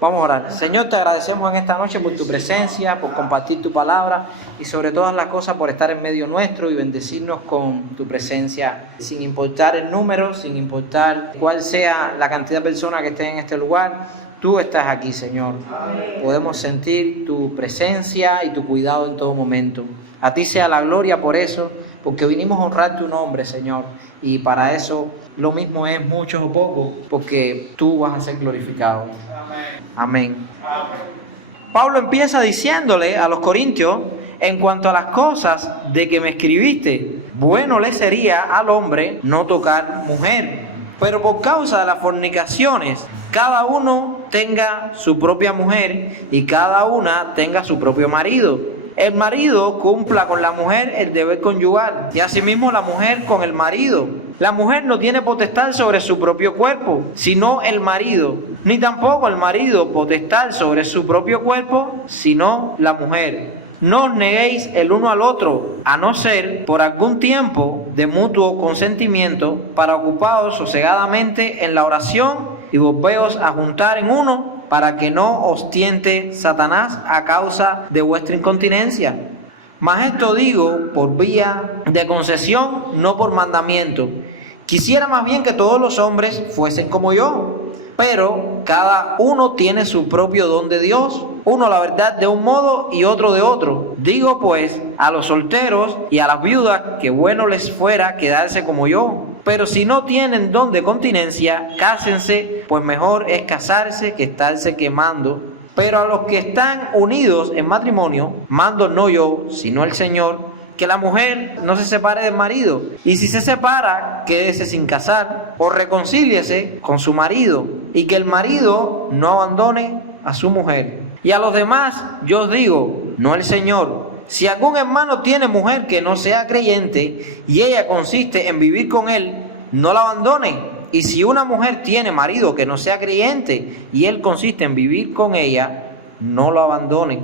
Vamos a orar. Señor, te agradecemos en esta noche por tu presencia, por compartir tu palabra y sobre todas las cosas por estar en medio nuestro y bendecirnos con tu presencia, sin importar el número, sin importar cuál sea la cantidad de personas que estén en este lugar. Tú estás aquí, Señor. Podemos sentir tu presencia y tu cuidado en todo momento. A ti sea la gloria por eso, porque vinimos a honrar tu nombre, Señor. Y para eso lo mismo es mucho o poco, porque tú vas a ser glorificado. Amén. Pablo empieza diciéndole a los corintios, en cuanto a las cosas de que me escribiste, bueno le sería al hombre no tocar mujer, pero por causa de las fornicaciones, cada uno tenga su propia mujer y cada una tenga su propio marido. El marido cumpla con la mujer el deber conyugal y asimismo la mujer con el marido. La mujer no tiene potestad sobre su propio cuerpo, sino el marido, ni tampoco el marido potestad sobre su propio cuerpo, sino la mujer. No os neguéis el uno al otro, a no ser por algún tiempo de mutuo consentimiento, para ocupados sosegadamente en la oración y volveos a juntar en uno, para que no os tiente Satanás a causa de vuestra incontinencia. Mas esto digo por vía de concesión, no por mandamiento. Quisiera más bien que todos los hombres fuesen como yo, pero cada uno tiene su propio don de Dios, uno la verdad de un modo y otro de otro. Digo pues a los solteros y a las viudas que bueno les fuera quedarse como yo. Pero si no tienen don de continencia, cásense, pues mejor es casarse que estarse quemando. Pero a los que están unidos en matrimonio, mando no yo, sino el Señor, que la mujer no se separe del marido. Y si se separa, quédese sin casar, o reconcíliese con su marido, y que el marido no abandone a su mujer. Y a los demás yo os digo, no el Señor, si algún hermano tiene mujer que no sea creyente y ella consiste en vivir con él, no la abandone. Y si una mujer tiene marido que no sea creyente y él consiste en vivir con ella, no lo abandone.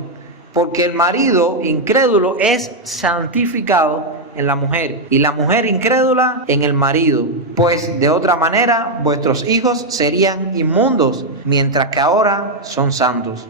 Porque el marido incrédulo es santificado en la mujer y la mujer incrédula en el marido. Pues de otra manera vuestros hijos serían inmundos, mientras que ahora son santos.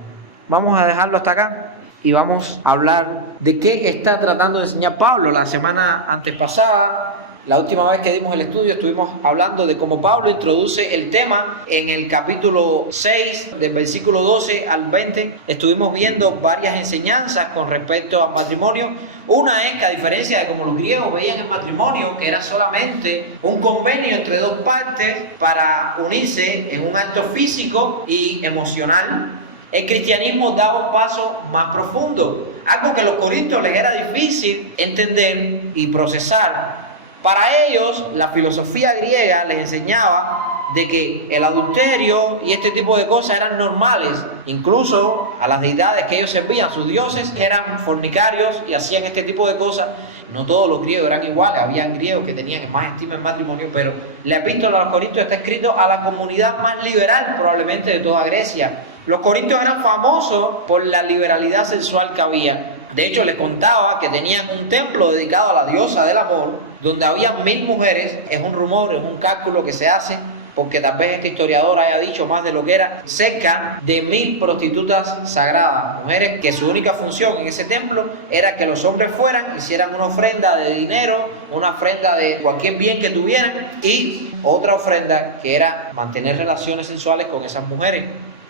Vamos a dejarlo hasta acá. Y vamos a hablar de qué está tratando de enseñar Pablo. La semana antepasada, la última vez que dimos el estudio, estuvimos hablando de cómo Pablo introduce el tema en el capítulo 6, del versículo 12 al 20. Estuvimos viendo varias enseñanzas con respecto al matrimonio. Una es que a diferencia de como los griegos veían el matrimonio, que era solamente un convenio entre dos partes para unirse en un acto físico y emocional, el cristianismo daba un paso más profundo, algo que a los corintios les era difícil entender y procesar. Para ellos, la filosofía griega les enseñaba de que el adulterio y este tipo de cosas eran normales. Incluso a las deidades que ellos servían, sus dioses, eran fornicarios y hacían este tipo de cosas. No todos los griegos eran iguales, habían griegos que tenían más estima en matrimonio, pero la epístola a los corintios está escrito a la comunidad más liberal probablemente de toda Grecia. Los corintios eran famosos por la liberalidad sexual que había. De hecho, les contaba que tenían un templo dedicado a la diosa del amor, donde había 1000 mujeres. Es un rumor, es un cálculo que se hace, porque tal vez este historiador haya dicho más de lo que era, cerca de 1000 prostitutas sagradas, mujeres que su única función en ese templo era que los hombres fueran, hicieran una ofrenda de dinero, una ofrenda de cualquier bien que tuvieran y otra ofrenda que era mantener relaciones sexuales con esas mujeres.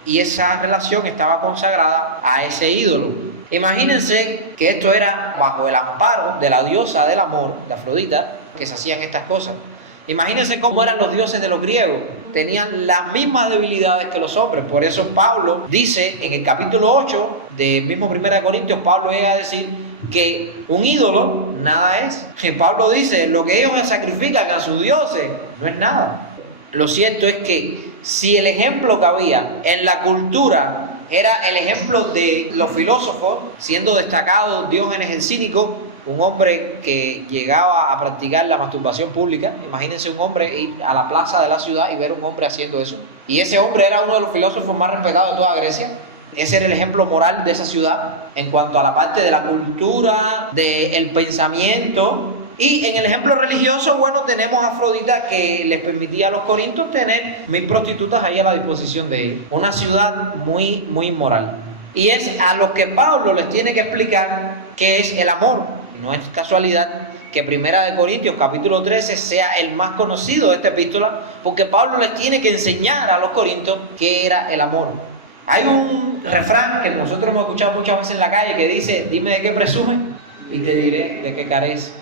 Y esa relación estaba consagrada a ese ídolo. Imagínense que esto era bajo el amparo de la diosa del amor, de Afrodita, que se hacían estas cosas. Imagínense cómo eran los dioses de los griegos. Tenían las mismas debilidades que los hombres. Por eso Pablo dice en el capítulo 8 del mismo 1 Corintios, Pablo llega a decir que un ídolo nada es. Que Pablo dice, lo que ellos sacrifican a sus dioses no es nada. Lo cierto es que si el ejemplo que había en la cultura era el ejemplo de los filósofos, siendo destacado Diógenes el Cínico, un hombre que llegaba a practicar la masturbación pública. Imagínense un hombre ir a la plaza de la ciudad y ver a un hombre haciendo eso. Y ese hombre era uno de los filósofos más respetados de toda Grecia. Ese era el ejemplo moral de esa ciudad en cuanto a la parte de la cultura, del pensamiento. Y en el ejemplo religioso, bueno, tenemos a Afrodita que les permitía a los corintios tener 1000 prostitutas ahí a la disposición de ellos. Una ciudad muy, muy inmoral. Y es a lo que Pablo les tiene que explicar qué es el amor. No es casualidad que Primera de Corintios capítulo 13 sea el más conocido de esta epístola, porque Pablo les tiene que enseñar a los corintios qué era el amor. Hay un refrán que nosotros hemos escuchado muchas veces en la calle que dice: dime de qué presumes y te diré de qué careces.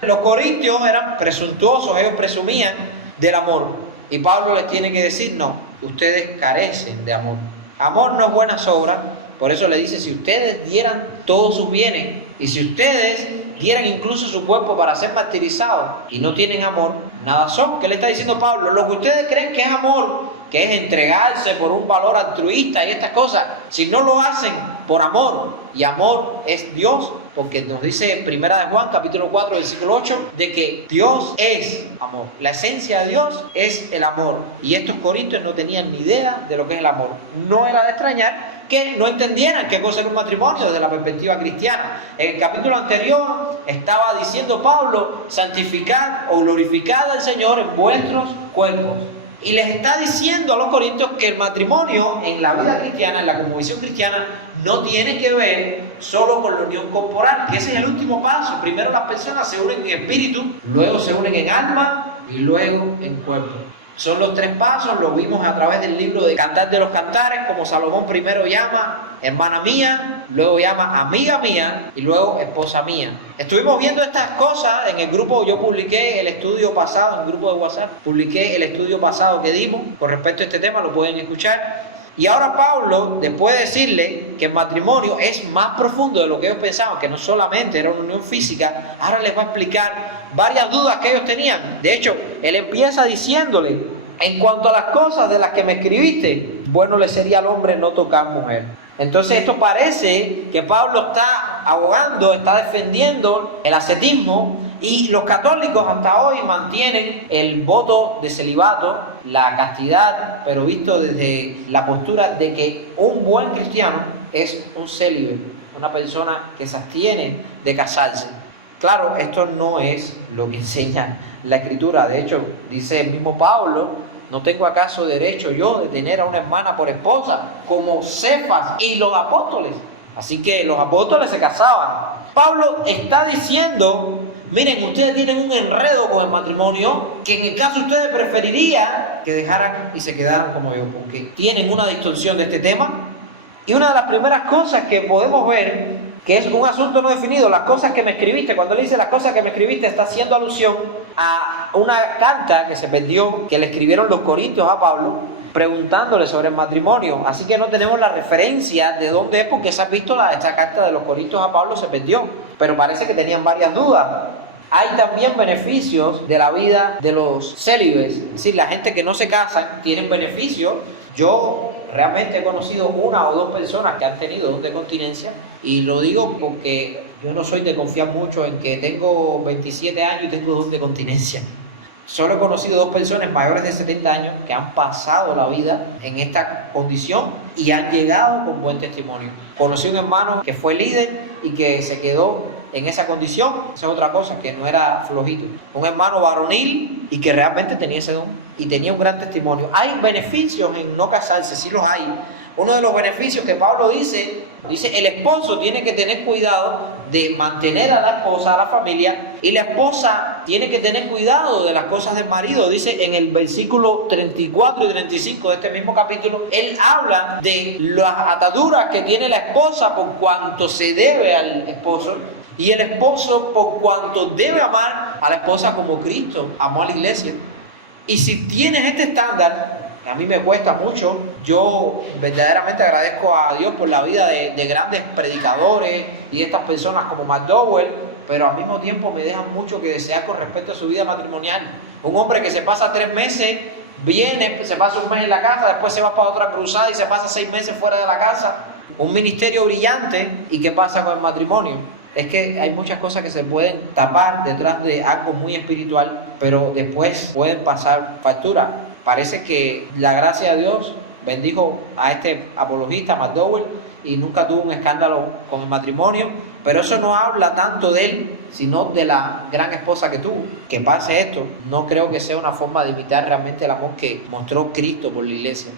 Los corintios eran presuntuosos, ellos presumían del amor. Y Pablo les tiene que decir: no, ustedes carecen de amor. Amor no es buenas obras. Por eso le dice: si ustedes dieran todos sus bienes y si ustedes dieran incluso su cuerpo para ser martirizados y no tienen amor, nada son. ¿Qué le está diciendo Pablo? Lo que ustedes creen que es amor, que es entregarse por un valor altruista y estas cosas, si no lo hacen por amor, y amor es Dios, porque nos dice en Primera de Juan capítulo 4 versículo 8 de que Dios es amor, la esencia de Dios es el amor, y estos corintios no tenían ni idea de lo que es el amor. No era de extrañar que no entendieran qué cosa era un matrimonio desde la perspectiva cristiana. En el capítulo anterior estaba diciendo Pablo: santificad o glorificad al Señor en vuestros cuerpos. Y les está diciendo a los corintios que el matrimonio en la vida cristiana, en la cosmovisión cristiana, no tiene que ver solo con la unión corporal, que ese es el último paso. Primero las personas se unen en espíritu, luego se unen en alma y luego en cuerpo. Son los 3 pasos, lo vimos a través del libro de Cantar de los Cantares, como Salomón primero llama hermana mía, luego llama amiga mía y luego esposa mía. Estuvimos viendo estas cosas en el grupo. Yo publiqué el estudio pasado, en el grupo de WhatsApp, publiqué el estudio pasado que dimos con respecto a este tema, lo pueden escuchar. Y ahora Pablo, después de decirle que el matrimonio es más profundo de lo que ellos pensaban, que no solamente era una unión física, ahora les va a explicar varias dudas que ellos tenían. De hecho, él empieza diciéndole: en cuanto a las cosas de las que me escribiste, bueno le sería al hombre no tocar mujer. Entonces esto parece que Pablo está abogando, está defendiendo el ascetismo, y los católicos hasta hoy mantienen el voto de celibato, la castidad, pero visto desde la postura de que un buen cristiano es un célibe, una persona que se abstiene de casarse. Claro, esto no es lo que enseña la Escritura. De hecho, dice el mismo Pablo: ¿no tengo acaso derecho yo de tener a una hermana por esposa, como Cefas y los apóstoles? Así que los apóstoles se casaban. Pablo está diciendo: miren, ustedes tienen un enredo con el matrimonio, que en el caso ustedes preferirían que dejaran y se quedaran como yo, porque tienen una distorsión de este tema. Y una de las primeras cosas que podemos ver, que es un asunto no definido, las cosas que me escribiste, cuando él dice las cosas que me escribiste, está haciendo alusión a una carta que se perdió, que le escribieron los corintios a Pablo, preguntándole sobre el matrimonio. Así que no tenemos la referencia de dónde es, porque esa epístola, esta carta de los corintios a Pablo se perdió, pero parece que tenían varias dudas. Hay también beneficios de la vida de los célibes, es decir, la gente que no se casan tienen beneficios. Yo realmente he conocido 1 o 2 personas que han tenido don de continencia, y lo digo porque yo no soy de confiar mucho en que tengo 27 años y tengo don de continencia. Solo he conocido 2 personas mayores de 70 años que han pasado la vida en esta condición y han llegado con buen testimonio. Conocí un hermano que fue líder y que se quedó en esa condición. Esa es otra cosa, que no era flojito. Un hermano varonil y que realmente tenía ese don y tenía un gran testimonio. Hay beneficios en no casarse, sí los hay. Uno de los beneficios que Pablo dice, el esposo tiene que tener cuidado de mantener a la esposa, a la familia, y la esposa tiene que tener cuidado de las cosas del marido. Dice en el versículo 34 y 35 de este mismo capítulo, él habla de las ataduras que tiene la esposa por cuanto se debe al esposo, y el esposo por cuanto debe amar a la esposa como Cristo amó a la iglesia. Y si tienes este estándar, a mí me cuesta mucho. Yo verdaderamente agradezco a Dios por la vida de grandes predicadores y de estas personas como McDowell, pero al mismo tiempo me dejan mucho que desear con respecto a su vida matrimonial. Un hombre que se pasa 3 meses, viene, se pasa 1 mes en la casa, después se va para otra cruzada y se pasa 6 meses fuera de la casa. Un ministerio brillante. ¿Y qué pasa con el matrimonio? Es que hay muchas cosas que se pueden tapar detrás de algo muy espiritual, pero después pueden pasar factura. Parece que la gracia de Dios bendijo a este apologista, McDowell, y nunca tuvo un escándalo con el matrimonio, pero eso no habla tanto de él, sino de la gran esposa que tuvo. Que pase esto, no creo que sea una forma de imitar realmente el amor que mostró Cristo por la iglesia.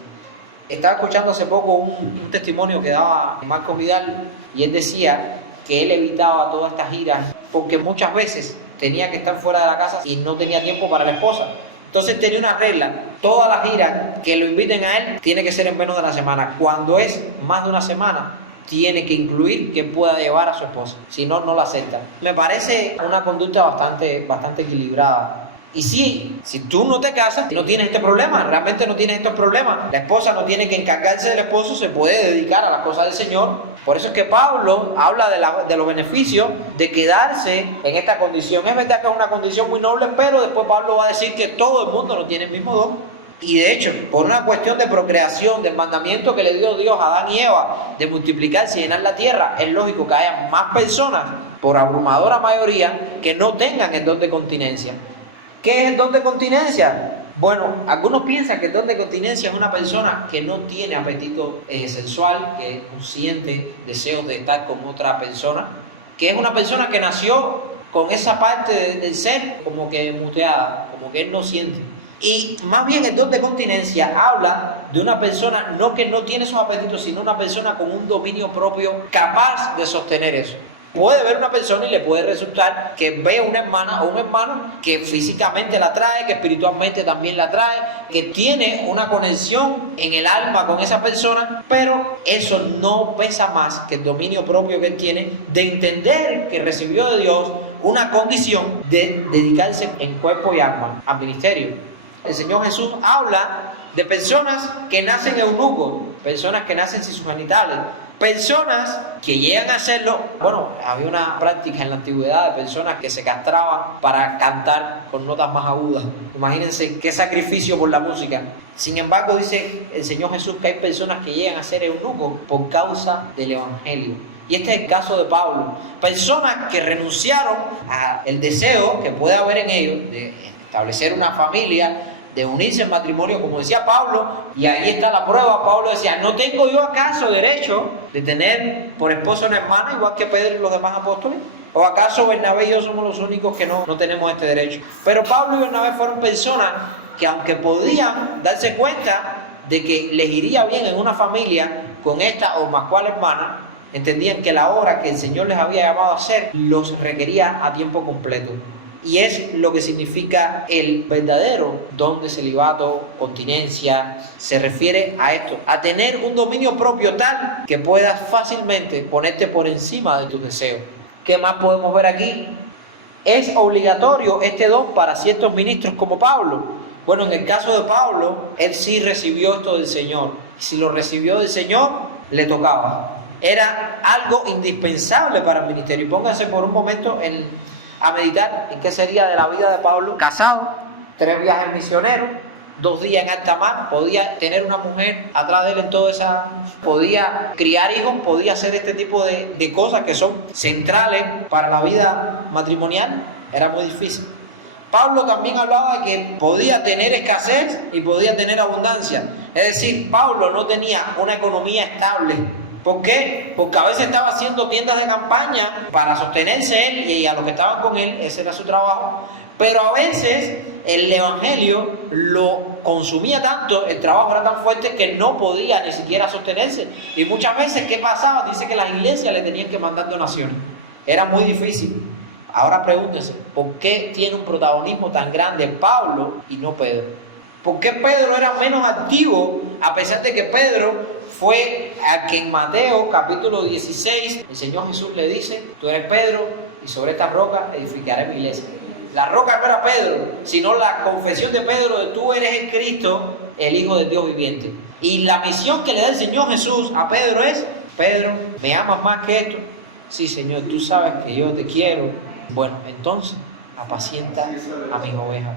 Estaba escuchando hace poco un testimonio que daba Marcos Vidal, y él decía que él evitaba todas estas giras porque muchas veces tenía que estar fuera de la casa y no tenía tiempo para la esposa. Entonces tenía una regla: todas las giras que lo inviten a él tiene que ser en menos de una semana. Cuando es más de una semana, tiene que incluir que pueda llevar a su esposa, si no, no la acepta. Me parece una conducta bastante equilibrada. Y si tú no te casas, no tienes este problema, realmente no tienes estos problemas. La esposa no tiene que encargarse del esposo, se puede dedicar a las cosas del Señor. Por eso es que Pablo habla de los beneficios de quedarse en esta condición. Es verdad que es una condición muy noble, pero después Pablo va a decir que todo el mundo no tiene el mismo don. Y de hecho, por una cuestión de procreación, del mandamiento que le dio Dios a Adán y Eva de multiplicarse y llenar la tierra, es lógico que haya más personas, por abrumadora mayoría, que no tengan el don de continencia. ¿Qué es el don de continencia? Bueno, algunos piensan que el don de continencia es una persona que no tiene apetito sexual, que no siente deseos de estar con otra persona, que es una persona que nació con esa parte del ser como que muteada, como que él no siente. Y más bien el don de continencia habla de una persona no que no tiene esos apetitos, sino una persona con un dominio propio capaz de sostener eso. Puede ver una persona y le puede resultar que ve una hermana o un hermano que físicamente la atrae, que espiritualmente también la atrae, que tiene una conexión en el alma con esa persona, pero eso no pesa más que el dominio propio que él tiene de entender que recibió de Dios una condición de dedicarse en cuerpo y alma al ministerio. El Señor Jesús habla de personas que nacen eunucos, personas que nacen sin sus genitales, personas que llegan a hacerlo. Bueno, había una práctica en la antigüedad de personas que se castraban para cantar con notas más agudas. Imagínense qué sacrificio por la música. Sin embargo, dice el Señor Jesús que hay personas que llegan a ser eunucos por causa del Evangelio. Y este es el caso de Pablo. Personas que renunciaron al deseo que puede haber en ellos de establecer una familia, de unirse en matrimonio, como decía Pablo, y ahí está la prueba. Pablo decía: ¿no tengo yo acaso derecho de tener por esposa una hermana igual que Pedro y los demás apóstoles? ¿O acaso Bernabé y yo somos los únicos que no tenemos este derecho? Pero Pablo y Bernabé fueron personas que, aunque podían darse cuenta de que les iría bien en una familia con esta o más cual hermana, entendían que la obra que el Señor les había llamado a hacer los requería a tiempo completo. Y es lo que significa el verdadero don de celibato, continencia. Se refiere a esto, a tener un dominio propio tal que puedas fácilmente ponerte por encima de tus deseos. ¿Qué más podemos ver aquí? ¿Es obligatorio este don para ciertos ministros como Pablo? Bueno, en el caso de Pablo, él sí recibió esto del Señor. Si lo recibió del Señor, le tocaba. Era algo indispensable para el ministerio. Y pónganse por un momento a meditar en qué sería de la vida de Pablo. Casado, 3 viajes misioneros, 2 días en alta mar, podía tener una mujer atrás de él en toda esa... podía criar hijos, podía hacer este tipo de cosas que son centrales para la vida matrimonial. Era muy difícil. Pablo también hablaba de que podía tener escasez y podía tener abundancia. Es decir, Pablo no tenía una economía estable. ¿Por qué? Porque a veces estaba haciendo tiendas de campaña para sostenerse él y a los que estaban con él, ese era su trabajo, pero a veces el evangelio lo consumía tanto, el trabajo era tan fuerte que no podía ni siquiera sostenerse. Y muchas veces, ¿qué pasaba? Dice que las iglesias le tenían que mandar donaciones. Era muy difícil. Ahora pregúntese, ¿por qué tiene un protagonismo tan grande Pablo y no Pedro? ¿Por qué Pedro era menos activo a pesar de que Pedro fue a que en Mateo capítulo 16 el Señor Jesús le dice: tú eres Pedro y sobre esta roca edificaré mi iglesia? La roca no era Pedro, sino la confesión de Pedro de tú eres el Cristo, el Hijo del Dios viviente. Y la misión que le da el Señor Jesús a Pedro es: Pedro, ¿me amas más que esto? Sí, Señor, tú sabes que yo te quiero. Bueno, entonces apacienta a mis ovejas.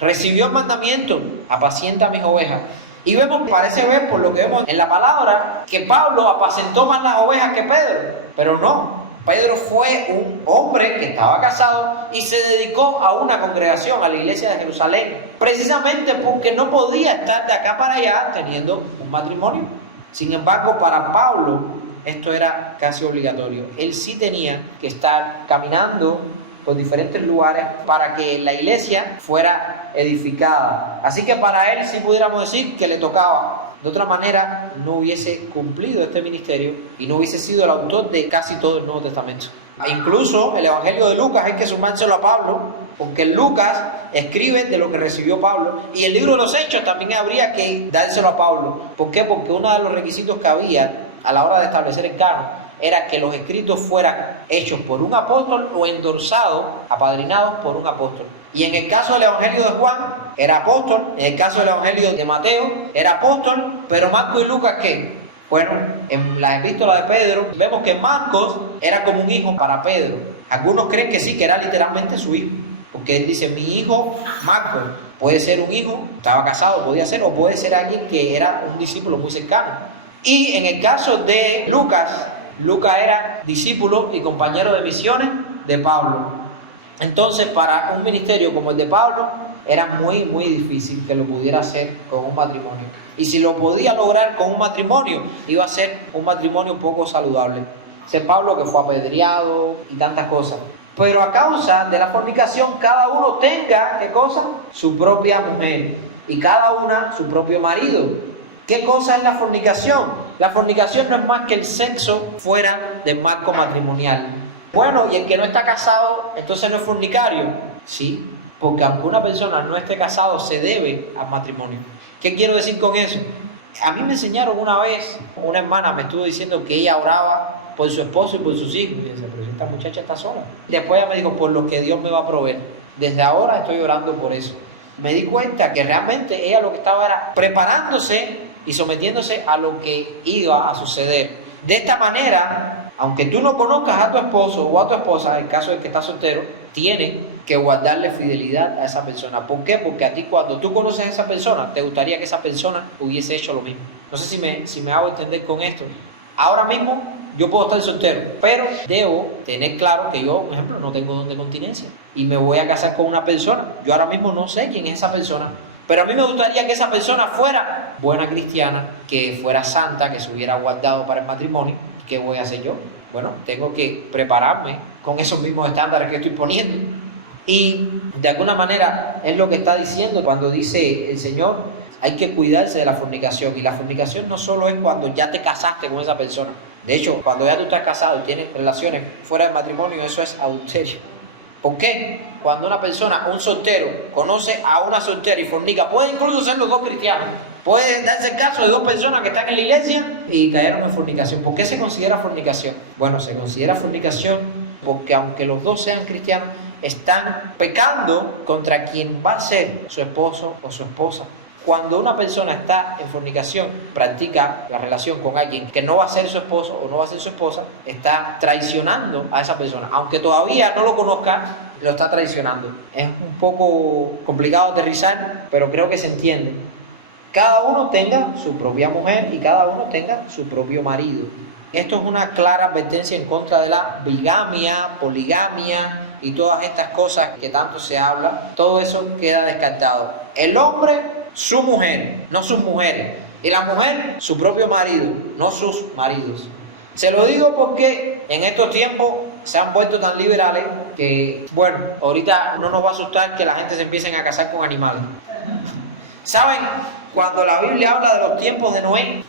Recibió el mandamiento: apacienta a mis ovejas. Y vemos, parece por lo que vemos en la palabra, que Pablo apacentó más las ovejas que Pedro. Pero no, Pedro fue un hombre que estaba casado y se dedicó a una congregación, a la iglesia de Jerusalén, precisamente porque no podía estar de acá para allá teniendo un matrimonio. Sin embargo, para Pablo esto era casi obligatorio. Él sí tenía que estar caminando por diferentes lugares para que la iglesia fuera edificada. Así que para él sí pudiéramos decir que le tocaba. De otra manera, no hubiese cumplido este ministerio y no hubiese sido el autor de casi todo el Nuevo Testamento. E incluso el Evangelio de Lucas hay que sumárselo a Pablo, porque Lucas escribe de lo que recibió Pablo, y el libro de los Hechos también habría que dárselo a Pablo. ¿Por qué? Porque uno de los requisitos que había a la hora de establecer el canon era que los escritos fueran hechos por un apóstol o endorsados, apadrinados por un apóstol. Y en el caso del Evangelio de Juan, era apóstol. En el caso del Evangelio de Mateo, era apóstol. Pero Marcos y Lucas, ¿qué? Bueno, en la epístola de Pedro, vemos que Marcos era como un hijo para Pedro. Algunos creen que sí, que era literalmente su hijo. Porque él dice, mi hijo Marcos puede ser un hijo, estaba casado, podía ser, o puede ser alguien que era un discípulo muy cercano. Y en el caso de Lucas, Lucas era discípulo y compañero de misiones de Pablo. Entonces, para un ministerio como el de Pablo, era muy difícil que lo pudiera hacer con un matrimonio. Y si lo podía lograr con un matrimonio, iba a ser un matrimonio poco saludable. Ese Pablo que fue apedreado y tantas cosas. Pero a causa de la fornicación, cada uno tenga, ¿qué cosa? Su propia mujer. Y cada una su propio marido. ¿Qué cosa es la fornicación? La fornicación no es más que el sexo fuera del marco matrimonial. Bueno, y el que no está casado, entonces no es fornicario. Sí, porque aunque una persona no esté casado, se debe al matrimonio. ¿Qué quiero decir con eso? A mí me enseñaron una vez, una hermana me estuvo diciendo que ella oraba por su esposo y por sus hijos. Y dice, pero esta muchacha está sola. Después ella me dijo, por lo que Dios me va a proveer. Desde ahora estoy orando por eso. Me di cuenta que realmente ella lo que estaba era preparándose y sometiéndose a lo que iba a suceder. De esta manera, aunque tú no conozcas a tu esposo o a tu esposa, en el caso de que está soltero, tienes que guardarle fidelidad a esa persona. ¿Por qué? Porque a ti, cuando tú conoces a esa persona, te gustaría que esa persona hubiese hecho lo mismo. No sé si me hago entender con esto. Ahora mismo yo puedo estar soltero, pero debo tener claro que yo, por ejemplo, no tengo don de continencia y me voy a casar con una persona. Yo ahora mismo no sé quién es esa persona, pero a mí me gustaría que esa persona fuera buena cristiana, que fuera santa, que se hubiera guardado para el matrimonio. ¿Qué voy a hacer yo? Bueno, tengo que prepararme con esos mismos estándares que estoy poniendo. Y de alguna manera es lo que está diciendo cuando dice el Señor, hay que cuidarse de la fornicación. Y la fornicación no solo es cuando ya te casaste con esa persona. De hecho, cuando ya tú estás casado y tienes relaciones fuera del matrimonio, eso es adulterio. ¿Por qué? Cuando una persona, un soltero, conoce a una soltera y fornica, puede incluso ser los dos cristianos. Puede darse el caso de dos personas que están en la iglesia y cayeron en fornicación. ¿Por qué se considera fornicación? Bueno, se considera fornicación porque aunque los dos sean cristianos, están pecando contra quien va a ser su esposo o su esposa. Cuando una persona está en fornicación, practica la relación con alguien que no va a ser su esposo o no va a ser su esposa, está traicionando a esa persona. Aunque todavía no lo conozca, lo está traicionando. Es un poco complicado aterrizar, pero creo que se entiende. Cada uno tenga su propia mujer y cada uno tenga su propio marido. Esto es una clara advertencia en contra de la bigamia, poligamia y todas estas cosas que tanto se habla. Todo eso queda descartado. El hombre, su mujer, no sus mujeres. Y la mujer, su propio marido, no sus maridos. Se lo digo porque en estos tiempos se han vuelto tan liberales que, bueno, ahorita no nos va a asustar que la gente se empiece a casar con animales. ¿Saben? Cuando la Biblia habla de los tiempos de Noé,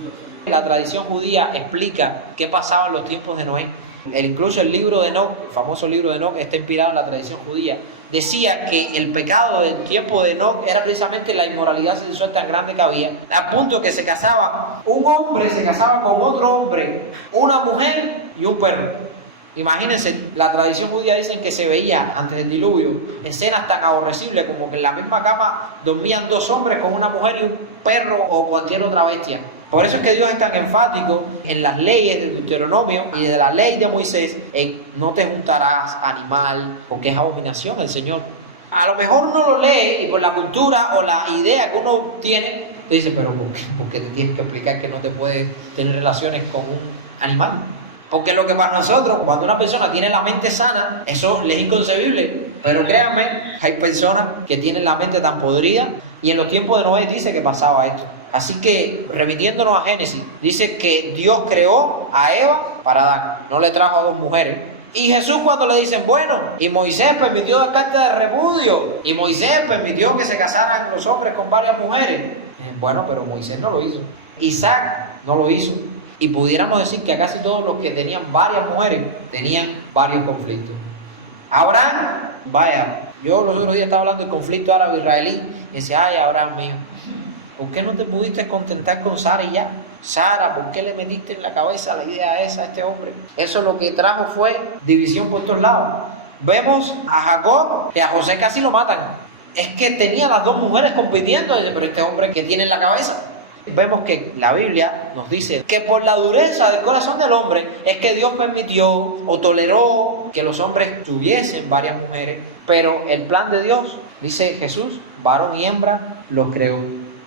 la tradición judía explica qué pasaba en los tiempos de Noé. Incluso el libro de Enoc, el famoso libro de Enoc, está inspirado en la tradición judía. Decía que el pecado del tiempo de Enoc era precisamente la inmoralidad sexual tan grande que había, a punto que se casaba, un hombre se casaba con otro hombre, una mujer y un perro. Imagínense, la tradición judía dicen que se veía antes del diluvio escenas tan aborrecibles como que en la misma cama dormían dos hombres con una mujer y un perro o cualquier otra bestia. Por eso es que Dios es tan enfático en las leyes de Deuteronomio y de la ley de Moisés en no te juntarás animal, porque es abominación el Señor. A lo mejor uno lo lee y por la cultura o la idea que uno tiene, dice, pero ¿por qué te tienes que explicar que no te puedes tener relaciones con un animal? Porque lo que para nosotros, cuando una persona tiene la mente sana, eso le es inconcebible. Pero créanme, hay personas que tienen la mente tan podrida, y en los tiempos de Noé dice que pasaba esto. Así que, remitiéndonos a Génesis, dice que Dios creó a Eva para Adán, no le trajo a dos mujeres. Y Jesús, cuando le dicen, bueno, y Moisés permitió la carta de repudio, y Moisés permitió que se casaran los hombres con varias mujeres. Bueno, pero Moisés no lo hizo. Isaac no lo hizo. Y pudiéramos decir que casi todos los que tenían varias mujeres tenían varios conflictos. Abraham, vaya, yo los otros días estaba hablando del conflicto árabe-israelí y decía, ay, Abraham mío, ¿por qué no te pudiste contentar con Sara y ya? Sara, ¿por qué le metiste en la cabeza la idea esa a este hombre? Eso lo que trajo fue división por todos lados. Vemos a Jacob, que a José casi lo matan. Es que tenía las dos mujeres compitiendo, pero este hombre, ¿qué tiene en la cabeza? Vemos que la Biblia nos dice que por la dureza del corazón del hombre es que Dios permitió o toleró que los hombres tuviesen varias mujeres, pero el plan de Dios, dice Jesús, varón y hembra los creó,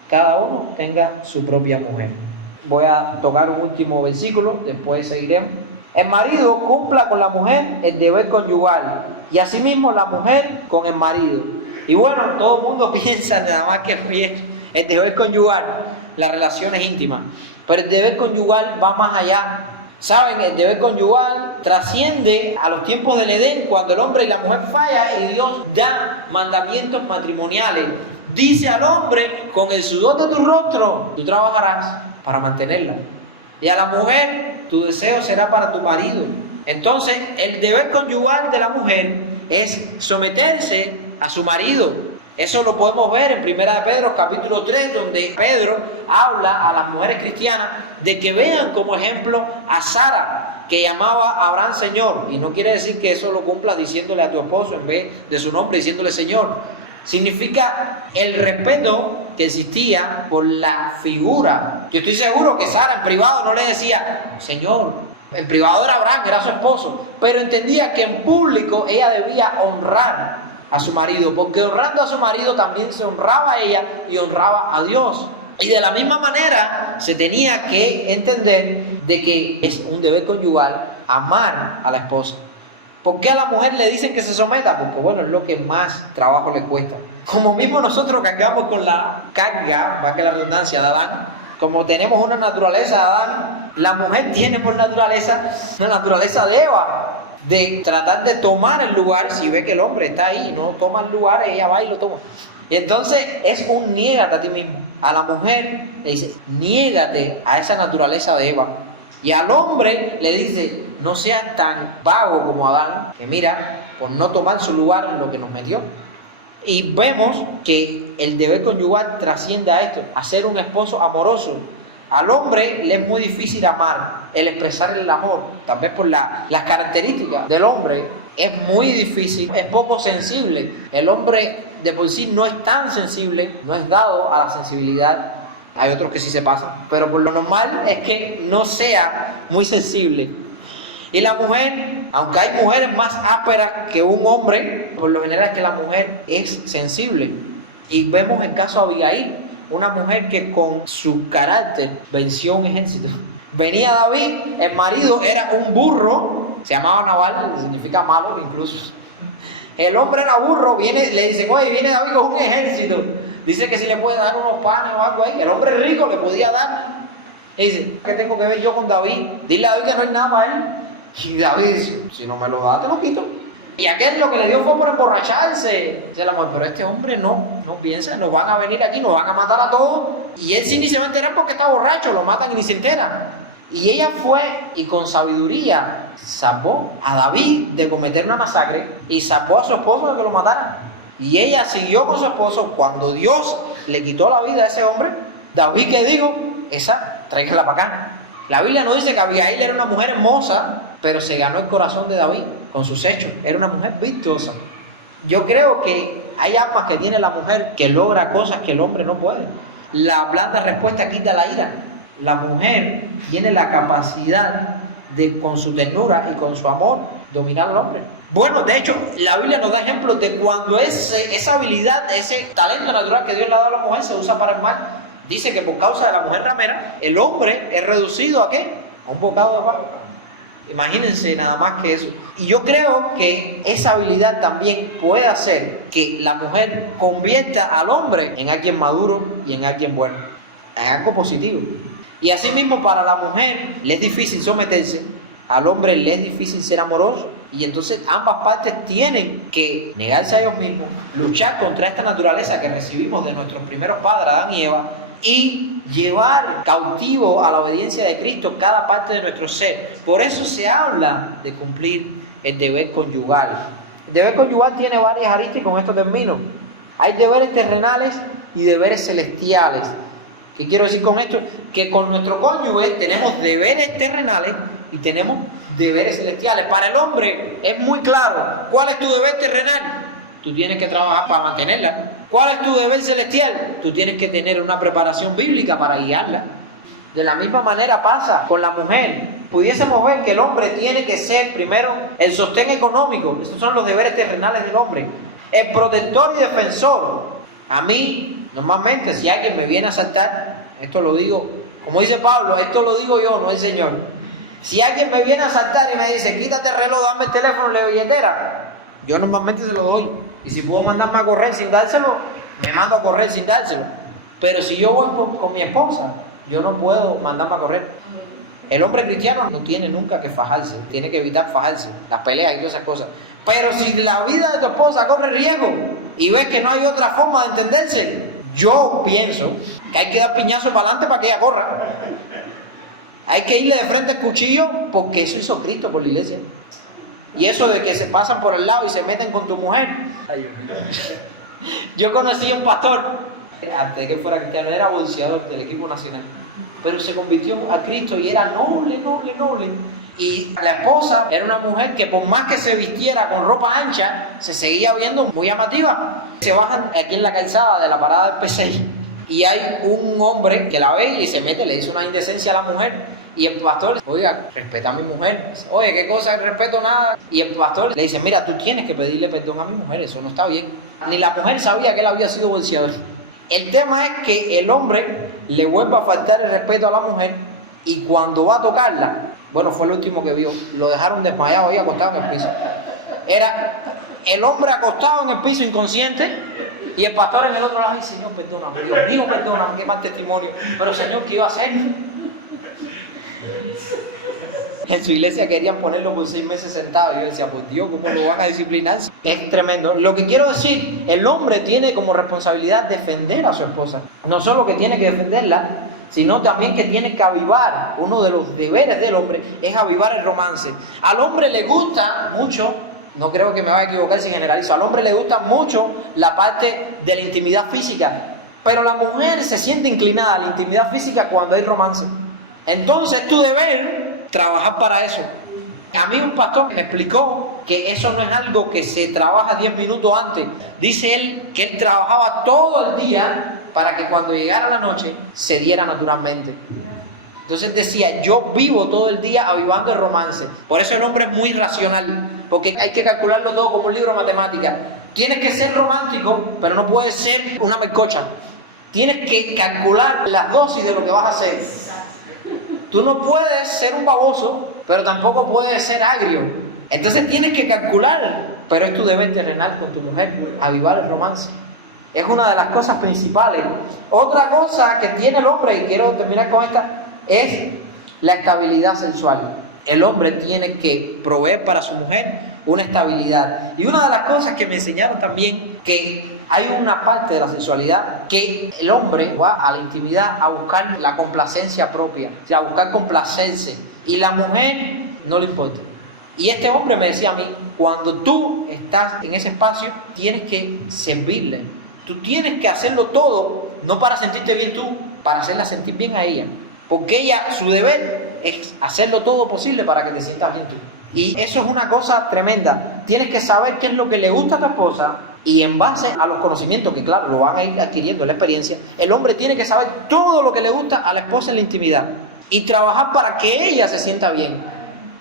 cada uno tenga su propia mujer. Voy a tocar un último versículo, después seguiremos. El marido cumpla con la mujer el deber conyugal, y asimismo la mujer con el marido. Y bueno, todo el mundo piensa nada más que el deber conyugal, las relaciones íntimas, pero el deber conyugal va más allá. Saben, el deber conyugal trasciende a los tiempos del Edén, cuando el hombre y la mujer fallan y Dios da mandamientos matrimoniales. Dice al hombre, con el sudor de tu rostro tú trabajarás para mantenerla, y a la mujer tu deseo será para tu marido. Entonces el deber conyugal de la mujer es someterse a su marido. Eso lo podemos ver en 1 de Pedro capítulo 3, donde Pedro habla a las mujeres cristianas de que vean como ejemplo a Sara, que llamaba a Abraham Señor. Y no quiere decir que eso lo cumplas diciéndole a tu esposo en vez de su nombre, diciéndole Señor. Significa el respeto que existía por la figura. Yo estoy seguro que Sara en privado no le decía Señor. En privado era Abraham, era su esposo, pero entendía que en público ella debía honrar a su marido, porque honrando a su marido también se honraba a ella y honraba a Dios. Y de la misma manera se tenía que entender de que es un deber conyugal amar a la esposa. ¿Por qué a la mujer le dicen que se someta? Porque bueno, es lo que más trabajo le cuesta. Como mismo nosotros cargamos con la carga, va que la redundancia, de Adán, como tenemos una naturaleza de Adán, la mujer tiene por naturaleza una naturaleza de Eva, de tratar de tomar el lugar. Si ve que el hombre está ahí y no toma el lugar, ella va y lo toma. Y entonces es un niégate a ti mismo. A la mujer le dice, niégate a esa naturaleza de Eva. Y al hombre le dice, no seas tan vago como Adán, que mira, por no tomar su lugar en lo que nos metió. Y vemos que el deber conyugal trasciende a esto, a ser un esposo amoroso. Al hombre le es muy difícil amar, el expresar el amor, tal vez por las características del hombre, es muy difícil, es poco sensible. El hombre de por sí no es tan sensible, no es dado a la sensibilidad. Hay otros que sí se pasan, pero por lo normal es que no sea muy sensible. Y la mujer, aunque hay mujeres más ásperas que un hombre, por lo general es que la mujer es sensible. Y vemos el caso de Abigail, una mujer que con su carácter venció un ejército. Venía David, el marido era un burro, se llamaba Nabal, significa malo incluso. El hombre era burro, le dicen, oye, viene David con un ejército. Dice que si le puede dar unos panes o algo ahí, que el hombre rico le podía dar. Y dice, ¿qué tengo que ver yo con David? Dile a David que no hay nada para él. Y David dice, si no me lo da, te lo quito. Y aquel lo que le dio fue por emborracharse. Dice la mujer, pero este hombre no piensa, nos van a venir aquí, nos van a matar a todos. Y él sí ni se va a enterar porque está borracho, lo matan y ni se entera. Y ella fue y con sabiduría salvó a David de cometer una masacre y salvó a su esposo de que lo mataran. Y ella siguió con su esposo. Cuando Dios le quitó la vida a ese hombre, David, ¿qué dijo? Esa, tráigala para acá. La Biblia no dice que Abigail era una mujer hermosa, pero se ganó el corazón de David con sus hechos. Era una mujer virtuosa. Yo creo que hay armas que tiene la mujer que logra cosas que el hombre no puede. La blanda respuesta quita la ira. La mujer tiene la capacidad de, con su ternura y con su amor, dominar al hombre. Bueno, de hecho, la Biblia nos da ejemplos de cuando esa habilidad, ese talento natural que Dios le ha dado a la mujer se usa para el mal. Dice que por causa de la mujer ramera, el hombre es reducido ¿a qué? A un bocado de pan. Imagínense nada más que eso. Y yo creo que esa habilidad también puede hacer que la mujer convierta al hombre en alguien maduro y en alguien bueno, en algo positivo. Y asimismo para la mujer le es difícil someterse, al hombre le es difícil ser amoroso, y entonces ambas partes tienen que negarse a ellos mismos, luchar contra esta naturaleza que recibimos de nuestros primeros padres, Adán y Eva, y llevar cautivo a la obediencia de Cristo cada parte de nuestro ser. Por eso se habla de cumplir el deber conyugal. El deber conyugal tiene varias aristas y con esto termino. Hay deberes terrenales y deberes celestiales. ¿Qué quiero decir con esto? Que con nuestro cónyuge tenemos deberes terrenales y tenemos deberes celestiales. Para el hombre es muy claro. ¿Cuál es tu deber terrenal? Tú tienes que trabajar para mantenerla. ¿Cuál es tu deber celestial? Tú tienes que tener una preparación bíblica para guiarla. De la misma manera pasa con la mujer. Pudiésemos ver que el hombre tiene que ser primero el sostén económico. Esos son los deberes terrenales del hombre. El protector y defensor. A mí, normalmente, si alguien me viene a asaltar, esto lo digo, como dice Pablo, esto lo digo yo, no el Señor. Si alguien me viene a asaltar y me dice, quítate el reloj, dame el teléfono, la billetera, yo normalmente se lo doy. Y si puedo mandarme a correr sin dárselo, me mando a correr sin dárselo. Pero si yo voy con mi esposa, yo no puedo mandarme a correr. El hombre cristiano no tiene nunca que fajarse, tiene que evitar fajarse, las peleas y todas esas cosas. Pero si la vida de tu esposa corre riesgo y ves que no hay otra forma de entenderse, yo pienso que hay que dar piñazo para adelante para que ella corra. Hay que irle de frente al cuchillo, porque eso hizo Cristo por la iglesia. Y eso de que se pasan por el lado y se meten con tu mujer. Yo conocí a un pastor, antes de que fuera cristiano, era boxeador del equipo nacional, pero se convirtió a Cristo y era noble. Y la esposa era una mujer que por más que se vistiera con ropa ancha, se seguía viendo muy llamativa. Se bajan aquí en la calzada de la parada del P6 y hay un hombre que la ve y se mete, le dice una indecencia a la mujer. Y el pastor, oiga, respeta a mi mujer. Oye, ¿qué cosa? Respeto nada. Y el pastor le dice, mira, tú tienes que pedirle perdón a mi mujer, eso no está bien. Ni la mujer sabía que él había sido boxeador. El tema es que el hombre le vuelve a faltar el respeto a la mujer y cuando va a tocarla, bueno, fue el último que vio, lo dejaron desmayado ahí acostado en el piso. Era el hombre acostado en el piso inconsciente y el pastor en el otro lado, ay Señor, perdóname, Dios mío, perdóname, qué mal testimonio. Pero Señor, ¿qué iba a hacer? En su iglesia querían ponerlo por 6 meses sentado. Y yo decía, pues Dios, ¿cómo lo van a disciplinar? Es tremendo. Lo que quiero decir, el hombre tiene como responsabilidad defender a su esposa. No solo que tiene que defenderla, sino también que tiene que avivar. Uno de los deberes del hombre es avivar el romance. Al hombre le gusta mucho, no creo que me vaya a equivocar si generalizo, al hombre le gusta mucho la parte de la intimidad física. Pero la mujer se siente inclinada a la intimidad física cuando hay romance. Entonces tu deber trabajar para eso. A mí un pastor me explicó que eso no es algo que se trabaja 10 minutos antes. Dice él que él trabajaba todo el día para que cuando llegara la noche se diera naturalmente. Entonces decía, yo vivo todo el día avivando el romance. Por eso el hombre es muy racional, porque hay que calcularlo todo como un libro de matemáticas. Tienes que ser romántico, pero no puedes ser una melcocha. Tienes que calcular las dosis de lo que vas a hacer. Tú no puedes ser un baboso, pero tampoco puedes ser agrio. Entonces tienes que calcular, pero es tu deber terrenal con tu mujer, avivar el romance. Es una de las cosas principales. Otra cosa que tiene el hombre, y quiero terminar con esta, es la estabilidad sexual. El hombre tiene que proveer para su mujer una estabilidad. Y una de las cosas que me enseñaron también, que hay una parte de la sexualidad que el hombre va a la intimidad a buscar la complacencia propia, o sea, a buscar complacerse, y la mujer no le importa. Y este hombre me decía a mí, cuando tú estás en ese espacio, tienes que servirle. Tú tienes que hacerlo todo, no para sentirte bien tú, para hacerla sentir bien a ella. Porque ella, su deber es hacerlo todo posible para que te sientas bien tú. Y eso es una cosa tremenda. Tienes que saber qué es lo que le gusta a tu esposa y en base a los conocimientos, que claro, lo van a ir adquiriendo en la experiencia, el hombre tiene que saber todo lo que le gusta a la esposa en la intimidad y trabajar para que ella se sienta bien.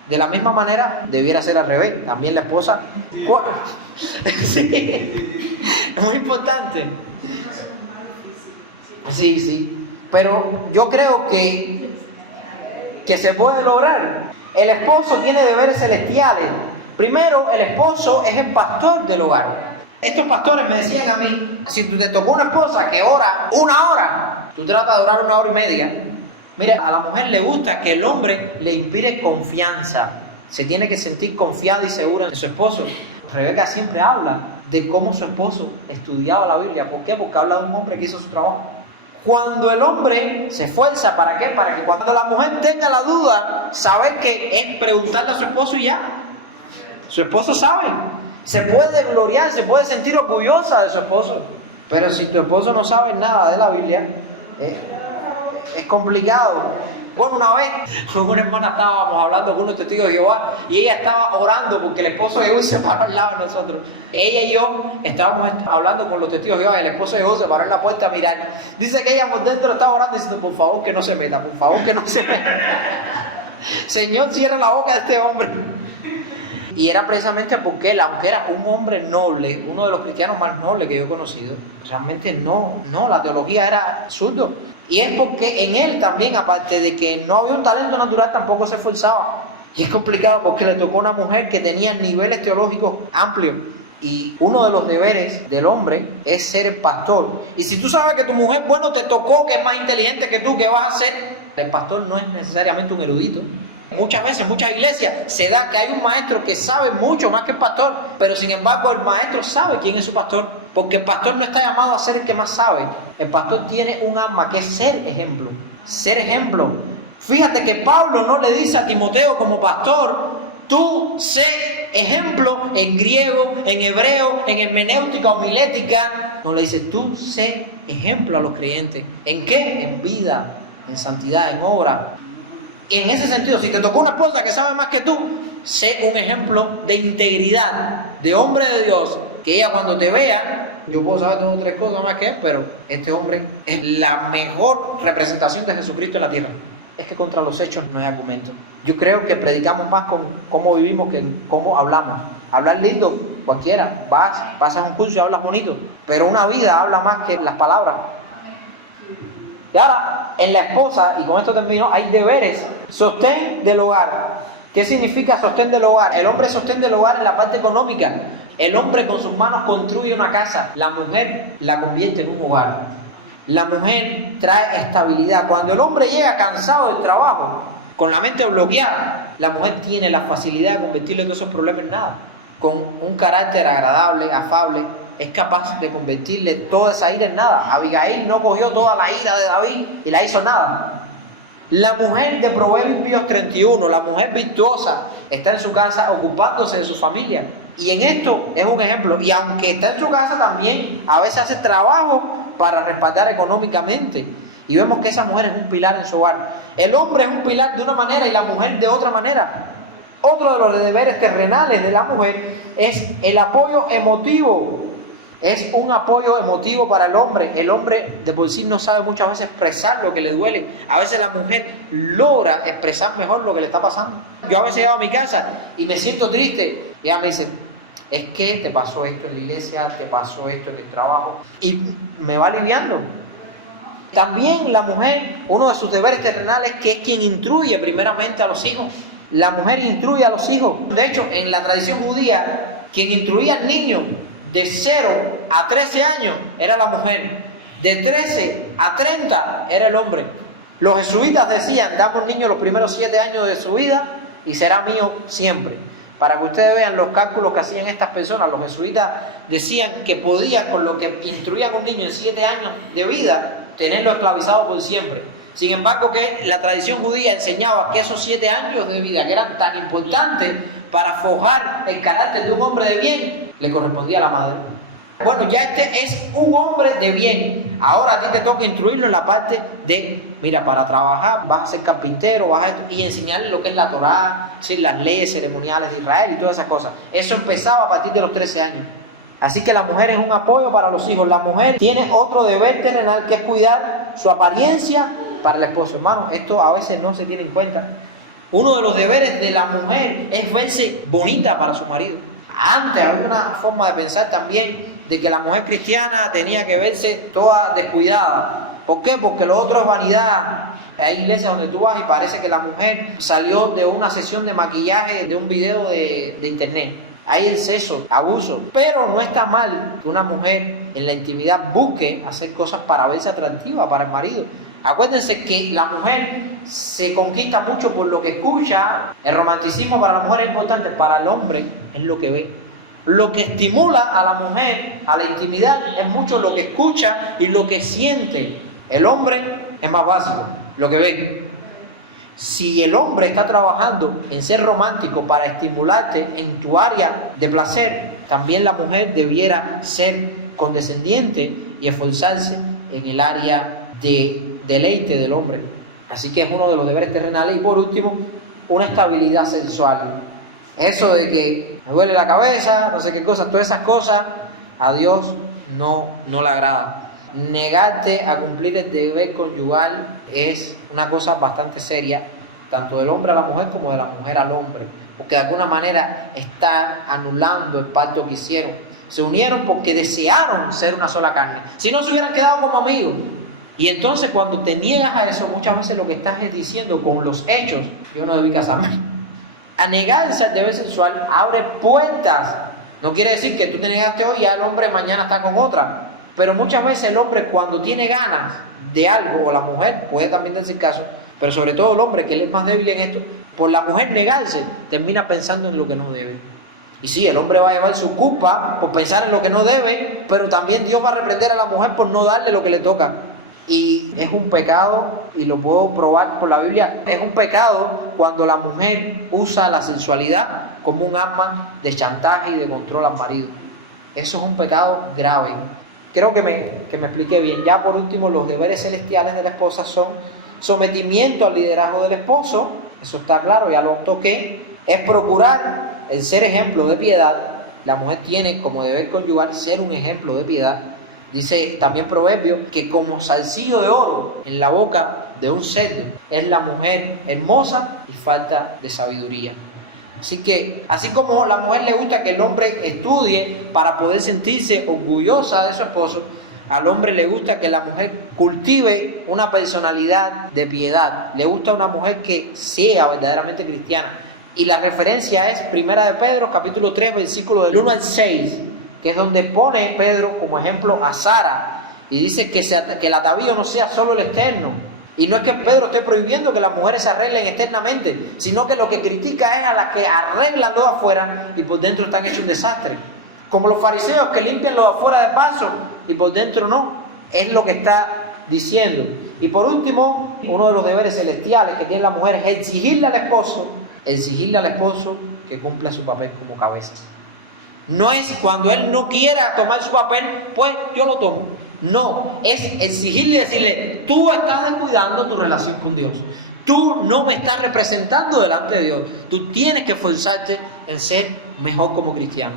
De la misma manera, debiera ser al revés. También la esposa... Sí, es muy importante. Sí. Pero yo creo que que se puede lograr. El esposo tiene deberes celestiales. Primero, el esposo es el pastor del hogar. Estos pastores me decían a mí, si tú te tocó una esposa que ora 1 hora, tú tratas de orar 1 hora y media. Mira, a la mujer le gusta que el hombre le inspire confianza. Se tiene que sentir confiada y segura en su esposo. Rebeca siempre habla de cómo su esposo estudiaba la Biblia. ¿Por qué? Porque habla de un hombre que hizo su trabajo. Cuando el hombre se esfuerza, ¿para qué? Para que cuando la mujer tenga la duda, saber que es preguntarle a su esposo y ya. Su esposo sabe. Se puede gloriar, se puede sentir orgullosa de su esposo. Pero si tu esposo no sabe nada de la Biblia, es complicado. Bueno, una vez con una hermana estábamos hablando con unos testigos de Jehová y ella estaba orando porque el esposo de Jehová se paró al lado de nosotros. Ella y yo estábamos hablando con los testigos de Jehová y el esposo de Jehová se paró en la puerta a mirar. Dice que ella por dentro estaba orando diciendo, por favor que no se meta, por favor que no se meta. Señor, cierra la boca de este hombre. Y era precisamente porque él, aunque era un hombre noble, uno de los cristianos más nobles que yo he conocido, realmente no, la teología era absurdo. Y es porque en él también, aparte de que no había un talento natural, tampoco se esforzaba. Y es complicado porque le tocó a una mujer que tenía niveles teológicos amplios. Y uno de los deberes del hombre es ser el pastor. Y si tú sabes que tu mujer, bueno, te tocó, que es más inteligente que tú, ¿qué vas a hacer? El pastor no es necesariamente un erudito. Muchas veces, muchas iglesias, se da que hay un maestro que sabe mucho más que el pastor, pero sin embargo el maestro sabe quién es su pastor, porque el pastor no está llamado a ser el que más sabe. El pastor tiene un alma que es ser ejemplo. Ser ejemplo. Fíjate que Pablo no le dice a Timoteo como pastor, tú sé ejemplo en griego, en hebreo, en hermenéutica, homilética. No le dice, tú sé ejemplo a los creyentes. ¿En qué? En vida, en santidad, en obra. Y en ese sentido, si te tocó una esposa que sabe más que tú, sé un ejemplo de integridad, de hombre de Dios, que ella cuando te vea, yo puedo saber 2 o 3 cosas más que él, pero este hombre es la mejor representación de Jesucristo en la tierra. Es que contra los hechos no hay argumento. Yo creo que predicamos más con cómo vivimos que cómo hablamos. Hablar lindo, cualquiera, pasas un curso y hablas bonito, pero una vida habla más que las palabras. Y ahora, en la esposa, y con esto termino, hay deberes. Sostén del hogar. ¿Qué significa sostén del hogar? El hombre sostén del hogar en la parte económica. El hombre con sus manos construye una casa. La mujer la convierte en un hogar. La mujer trae estabilidad. Cuando el hombre llega cansado del trabajo, con la mente bloqueada, la mujer tiene la facilidad de convertirle todos esos problemas en nada. Con un carácter agradable, afable, es capaz de convertirle toda esa ira en nada. Abigail no cogió toda la ira de David y la hizo nada. La mujer de Proverbios 31, la mujer virtuosa, está en su casa ocupándose de su familia. Y en esto es un ejemplo. Y aunque está en su casa también, a veces hace trabajo para respaldar económicamente. Y vemos que esa mujer es un pilar en su hogar. El hombre es un pilar de una manera y la mujer de otra manera. Otro de los deberes terrenales de la mujer es el apoyo emotivo. Es un apoyo emotivo para el hombre. El hombre de por sí no sabe muchas veces expresar lo que le duele. A veces la mujer logra expresar mejor lo que le está pasando. Yo a veces llego a mi casa y me siento triste. Y ella me dice, es que te pasó esto en la iglesia, te pasó esto en el trabajo. Y me va aliviando. También la mujer, uno de sus deberes terrenales, que es quien instruye primeramente a los hijos. La mujer instruye a los hijos. De hecho, en la tradición judía, quien instruía al niño de 0 a 13 años era la mujer. De 13 a 30 era el hombre. Los jesuitas decían, dame un niño los primeros 7 años de su vida y será mío siempre. Para que ustedes vean los cálculos que hacían estas personas, los jesuitas decían que podían, con lo que instruían a un niño en 7 años de vida, tenerlo esclavizado por siempre. Sin embargo, que la tradición judía enseñaba que esos 7 años de vida, que eran tan importantes para forjar el carácter de un hombre de bien, le correspondía a la madre. Bueno, ya este es un hombre de bien. Ahora a ti te toca instruirlo en la parte de, mira, para trabajar vas a ser carpintero, y enseñarle lo que es la Torá, las leyes ceremoniales de Israel y todas esas cosas. Eso empezaba a partir de los 13 años. Así que la mujer es un apoyo para los hijos. La mujer tiene otro deber terrenal, que es cuidar su apariencia para el esposo. Hermano, esto a veces no se tiene en cuenta. Uno de los deberes de la mujer es verse bonita para su marido. Antes había una forma de pensar también de que la mujer cristiana tenía que verse toda descuidada. ¿Por qué? Porque lo otro es vanidad. Hay iglesias donde tú vas y parece que la mujer salió de una sesión de maquillaje de un video de internet. Hay exceso, abuso, pero no está mal que una mujer en la intimidad busque hacer cosas para verse atractiva para el marido. Acuérdense que la mujer se conquista mucho por lo que escucha. El romanticismo para la mujer es importante, para el hombre es lo que ve. Lo que estimula a la mujer a la intimidad es mucho lo que escucha y lo que siente. El hombre es más básico, lo que ve. Si el hombre está trabajando en ser romántico para estimularte en tu área de placer, también la mujer debiera ser condescendiente y esforzarse en el área de deleite del hombre. Así que es uno de los deberes terrenales. Y por último, una estabilidad sexual. Eso de que me duele la cabeza, no sé qué cosas, todas esas cosas, a Dios no le agrada. Negarte a cumplir el deber conyugal es una cosa bastante seria, tanto del hombre a la mujer como de la mujer al hombre, porque de alguna manera está anulando el pacto que hicieron. Se unieron porque desearon ser una sola carne, si no se hubieran quedado como amigos. Y entonces cuando te niegas a eso, muchas veces lo que estás es diciendo con los hechos: yo no debí casarme. A negarse al deber sexual abre puertas. No quiere decir que tú te negaste hoy y el hombre mañana está con otra. Pero muchas veces el hombre, cuando tiene ganas de algo, o la mujer, puede también darse el caso, pero sobre todo el hombre, que él es más débil en esto, por la mujer negarse, termina pensando en lo que no debe. Y sí, el hombre va a llevar su culpa por pensar en lo que no debe, pero también Dios va a reprender a la mujer por no darle lo que le toca. Y es un pecado, y lo puedo probar por la Biblia, es un pecado cuando la mujer usa la sensualidad como un arma de chantaje y de control al marido. Eso es un pecado grave. Creo que me expliqué bien. Ya por último, los deberes celestiales de la esposa son sometimiento al liderazgo del esposo, eso está claro, ya lo toqué. Es procurar el ser ejemplo de piedad. La mujer tiene como deber conyugal ser un ejemplo de piedad. Dice también Proverbios que como zarcillo de oro en la boca de un cerdo es la mujer hermosa y falta de sabiduría. Así que, así como a la mujer le gusta que el hombre estudie para poder sentirse orgullosa de su esposo, al hombre le gusta que la mujer cultive una personalidad de piedad. Le gusta una mujer que sea verdaderamente cristiana. Y la referencia es Primera de Pedro, capítulo 3, versículos del 1 al 6, que es donde pone Pedro como ejemplo a Sara. Y dice que el atavío no sea solo el externo. Y no es que Pedro esté prohibiendo que las mujeres se arreglen externamente, sino que lo que critica es a las que arreglan lo de afuera y por dentro están hechos un desastre. Como los fariseos que limpian lo de afuera de paso y por dentro no. Es lo que está diciendo. Y por último, uno de los deberes celestiales que tiene la mujer es exigirle al esposo que cumpla su papel como cabeza. No es cuando él no quiera tomar su papel, pues yo lo tomo. No, es exigirle y decirle: tú estás descuidando tu relación con Dios. Tú no me estás representando delante de Dios. Tú tienes que esforzarte en ser mejor como cristiano.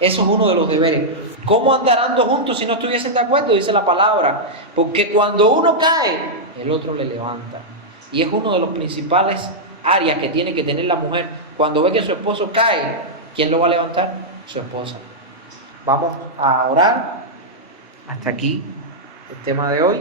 Eso es uno de los deberes. ¿Cómo andarán dos juntos si no estuviesen de acuerdo? Dice la palabra. Porque cuando uno cae, el otro le levanta. Y es uno de los principales áreas que tiene que tener la mujer. Cuando ve que su esposo cae, ¿quién lo va a levantar? Su esposa. Vamos a orar. Hasta aquí el tema de hoy.